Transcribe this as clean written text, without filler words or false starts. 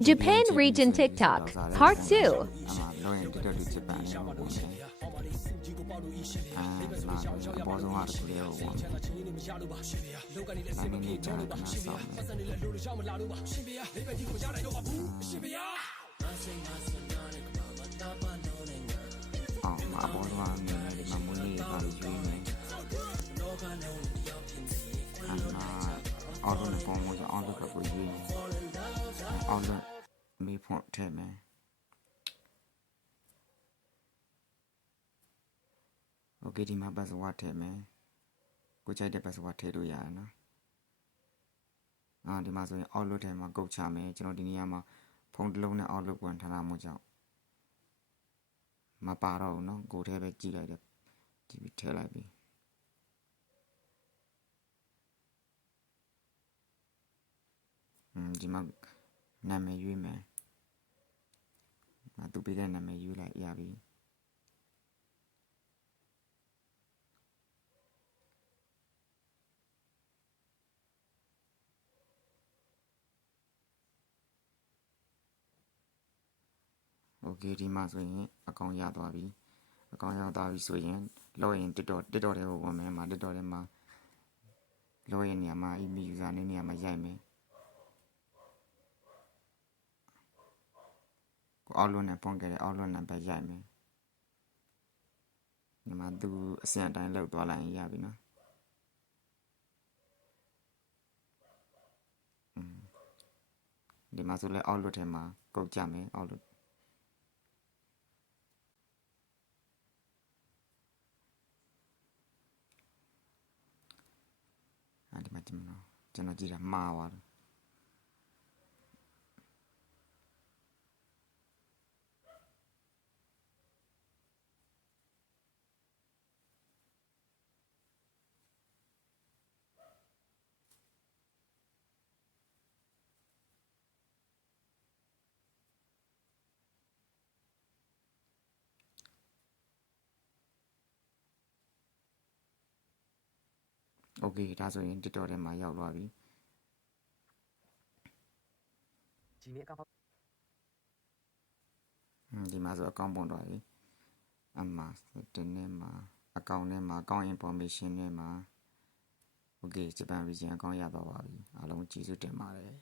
Japan Region TikTok, Part 2. All the phone was all the couple you all the me point to man. Okay, my best water man. Which I did best water to yana. The master all the time go charme, Genodiniama, Pond Lona all look one Tanamoja. My paro no go to have a G like that. Tell I be. Di mag na me yu me ma tu bi na me yu la ya bi okay ဒီမှာဆိုရင်အကောင့်ရသွားပြီအကောင့်ရောက်သွားပြီဆိုရင် login တက်တော့တဲ့ဟိုဝင်မယ်မှာတက်တော့တဲ့မှာ login နေရာမှာ email user နေရာမှာရိုက်မယ်အောက်လုံးနဲ့ပုံကြတဲ့အောက်လုံးနံပါတ်ရိုက်မယ်ဒီမှာသူအစင်အတိုင်းလောက်သွားလိုက်ရင်ရပြီနော်ဒီမှာဆိုလဲအောက်လုံးထဲမှာကုတ်ကြမယ်အောက်လုံးဒီမှာကျွန်တော်ကြည့်တာမှားသွားတယ်โอเคဒါဆိုရင် TikTok ထဲမှာရောက်သွားပြီဒီမှာဆိုအကောင့်ပုံတော့ပြီအမှတင်နေမှာအကောင့်ထဲမှာအကောင့် information ထဲမှာ okay Japan Region အကောင့်ရသွားပါပြီအားလုံးကျေးဇူးတင်ပါတယ်